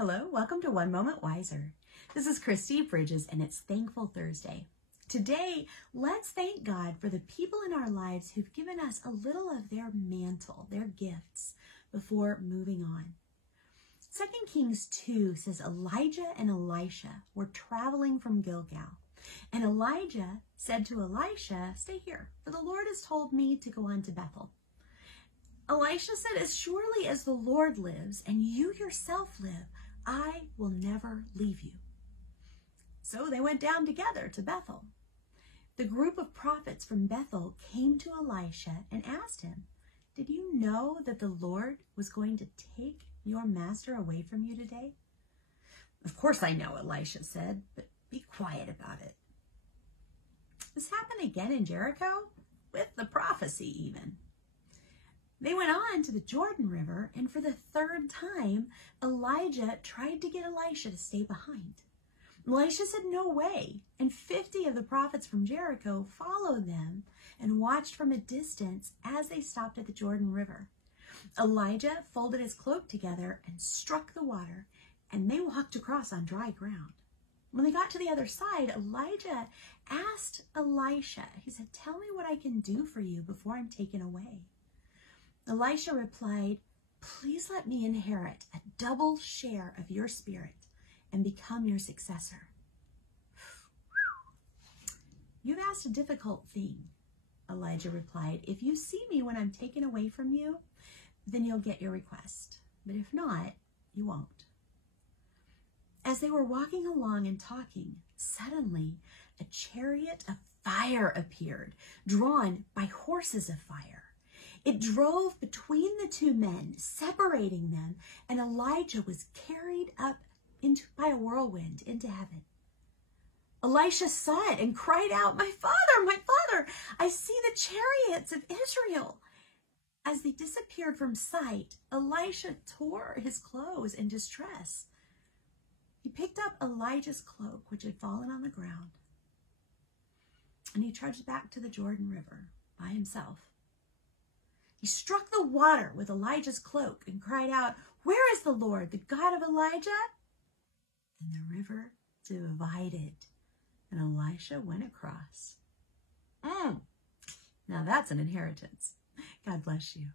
Hello, welcome to One Moment Wiser. This is Christy Bridges and it's Thankful Thursday. Today, let's thank God for the people in our lives who've given us a little of their mantle, their gifts, before moving on. 2 Kings 2 says Elijah and Elisha were traveling from Gilgal. And Elijah said to Elisha, "Stay here, for the Lord has told me to go on to Bethel." Elisha said, "As surely as the Lord lives and you yourself live, I will never leave you." So they went down together to Bethel. The group of prophets from Bethel came to Elisha and asked him, "Did you know that the Lord was going to take your master away from you today?" "Of course I know," Elisha said, "but be quiet about it." This happened again in Jericho, with the prophecy even. They went on to the Jordan River, and for the third time, Elijah tried to get Elisha to stay behind. Elisha said no way, and 50 of the prophets from Jericho followed them and watched from a distance as they stopped at the Jordan River. Elijah folded his cloak together and struck the water, and they walked across on dry ground. When they got to the other side, Elijah asked Elisha, he said, "Tell me what I can do for you before I'm taken away." Elisha replied, "Please let me inherit a double share of your spirit and become your successor." "You've asked a difficult thing," Elijah replied. "If you see me when I'm taken away from you, then you'll get your request. But if not, you won't." As they were walking along and talking, suddenly a chariot of fire appeared, drawn by horses of fire. It drove between the two men, separating them, and Elijah was carried up by a whirlwind into heaven. Elisha saw it and cried out, my father, I see the chariots of Israel." As they disappeared from sight, Elisha tore his clothes in distress. He picked up Elijah's cloak, which had fallen on the ground, and he trudged back to the Jordan River by himself. He struck the water with Elijah's cloak and cried out, "Where is the Lord, the God of Elijah?" And the river divided, and Elisha went across. Now that's an inheritance. God bless you.